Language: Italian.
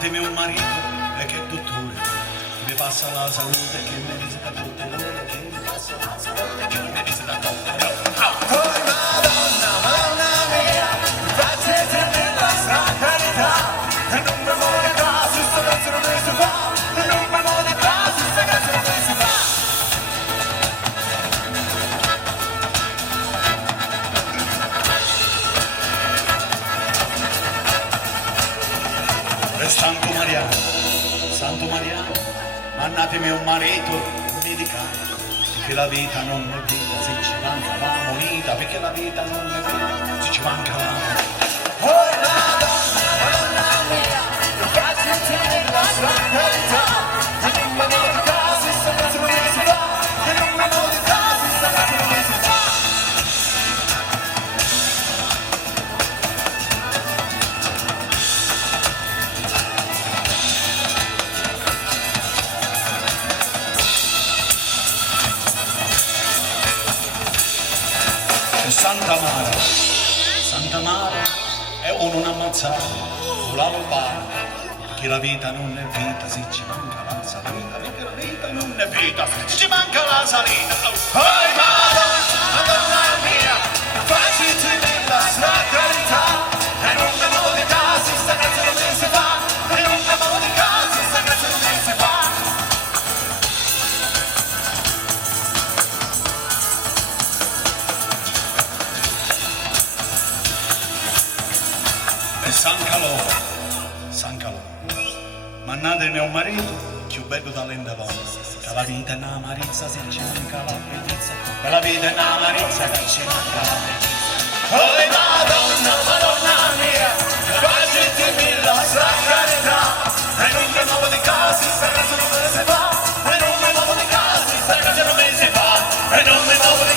Mannatemi un marito e che dottore mi passa la salute, che mi visita tutte le ore, che mi passa la salute, che mi visita tutte le ore. Poi Madonna, Madonna mia, facetemi la sacralità, e non mi muore caso, sto cazzo non mi si fa, e non mi muore caso, sto cazzo non mi si fa. E Santo Mariano, mannatemi un marito medicale, perché la vita non è vita, se ci manca la moneta, perché la vita non è vita, se ci manca la moneta. Poi Madonna, Madonna mia, facetemi la sacralità, e non mi muore caso, sto cazzo non mi si fa, e non mi muore caso, sto cazzo non mi si fa. Santa Mara è un non ammazzare, o la rubare, perché la vita non è vita, se ci manca la salita, perché la vita non è vita, se ci manca la salita. Poi Madonna, Madonna mia, facetemi la sacralità, e non mi muore caso, sta cazzo non mi si fa, e non mi muore caso, sta cazzo non mi si fa. E San Calò, mannatemi un marito più bello dall'endavone, che la vita è una marizza, se ci manca la bellezza, che la vita è una marizza, che ci manca la bellezza. Poi Madonna, Madonna mia, facetemi la sacralità, e non mi muore caso, sta cazzo non mi si fa, e non mi muore caso, sta cazzo non mi si fa, e non mi muore